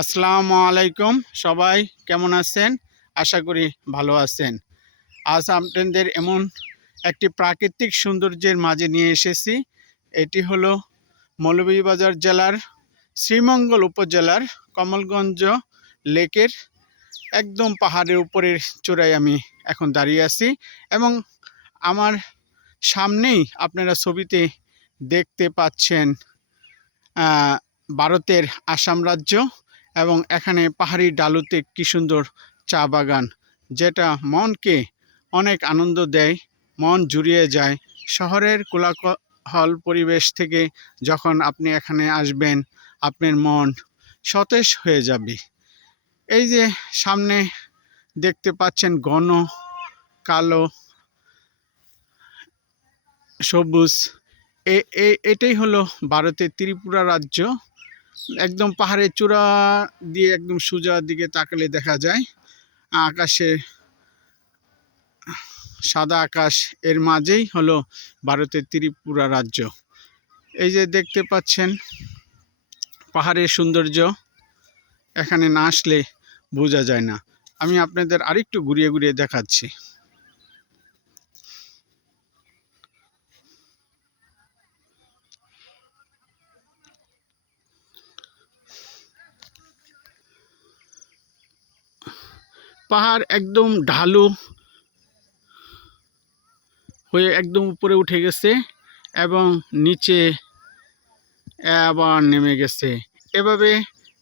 আসসালামু আলাইকুম। সবাই কেমন আছেন? আশা করি ভালো আছেন। আজ আপনাদের এমন একটি প্রাকৃতিক সৌন্দর্যের মাঝে নিয়ে এসেছি। এটি হলো মৌলভীবাজার জেলার শ্রীমঙ্গল উপজেলার কমলগঞ্জ লেকের একদম পাহাড়ের উপরের চূড়ায় আমি এখন দাঁড়িয়ে আছি এবং আমার সামনেই আপনারা ছবিতে দেখতে পাচ্ছেন ভারতের আসাম রাজ্য এবং এখানে পাহাড়ি ডালুতে কি সুন্দর চা বাগান, যেটা মনকে অনেক আনন্দ দেয়, মন জুড়িয়ে যায়। শহরের কোলাহল পরিবেশ থেকে যখন আপনি এখানে আসবেন আপনার মন সতেজ হয়ে যাবে। এই যে সামনে দেখতে পাচ্ছেন ঘন কালো সবুজ, এটাই হলো ভারতের ত্রিপুরা রাজ্য। একদম পাহাড়ের চূড়া দিয়ে একদম সোজা দিকে তাকালে দেখা যায় আকাশে সাদা আকাশ, এর মাঝেই হলো ভারতের ত্রিপুরা রাজ্য। এই যে দেখতে পাচ্ছেন পাহাড়ের সৌন্দর্য, এখানে না আসলে বোঝা যায় না। আমি আপনাদের আরেকটু ঘুরিয়ে ঘুরিয়ে দেখাচ্ছি। পাহাড় একদম ঢালু হয়ে একদম উপরে উঠে গেছে এবং নিচে আবার নেমে গেছে। এভাবে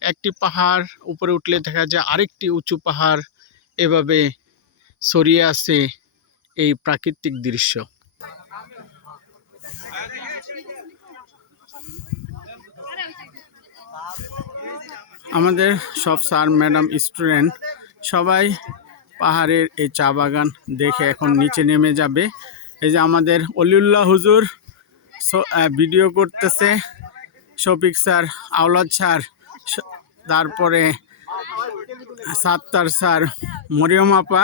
একটি পাহাড় উপরে উঠলে দেখা যায় আরেকটি উঁচু পাহাড় এভাবে ছড়িয়ে আছে এই প্রাকৃতিক দৃশ্য। আমাদের সব স্যার ম্যাডাম স্টুডেন্ট সবাই পাহাড়ের এই চা বাগান দেখে এখন নিচে নেমে যাবে। এই যে আমাদের অলিউল্লাহ হুজুর ভিডিও করতেছে, শফিক স্যার, আওলাদ স্যার, তারপরে সাত্তার স্যার, মরিয়ম আপা।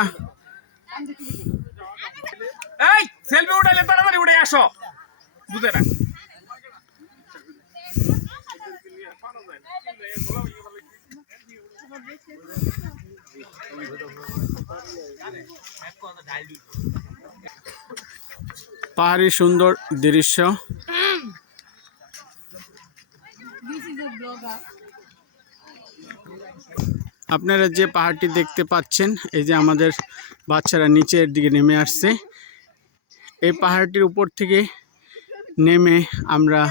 এই সেলফি উঠাইলে তাড়াতাড়ি উঠে আসো, বুঝে না। পাহাড়ি সুন্দর দৃশ্য। আপনারা যে পাহাড়টি দেখতে পাচ্ছেন, এই যে আমাদের বাচ্চারা নিচের দিকে নেমে আসছে। এই পাহাড়টির উপর থেকে নেমে আমরা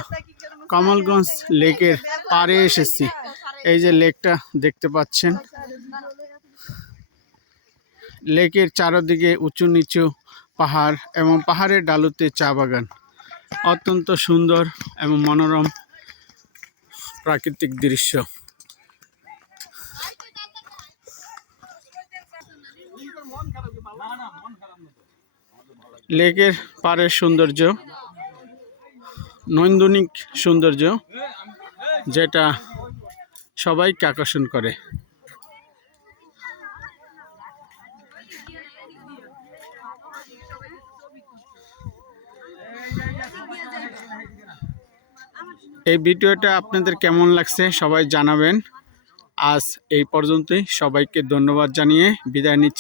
কমলগঞ্জ লেকের পাড়ে এসেছি। এই যে লেকটা দেখতে পাচ্ছেন, লেকের চারদিকে উঁচু নিচু পাহাড় এবং পাহাড়ের ডালুতে চা বাগান। অত্যন্ত সুন্দর এবং মনোরম প্রাকৃতিক দৃশ্য। লেকের পাড়ের সৌন্দর্য নৈন্দনিক সৌন্দর্য, যেটা সবাইকে আকর্ষণ করে। এই ভিডিওটা আপনাদের কেমন লাগছে সবাই জানাবেন। আজ এই পর্যন্তই, সবাইকে ধন্যবাদ জানিয়ে বিদায় নিচ্ছি।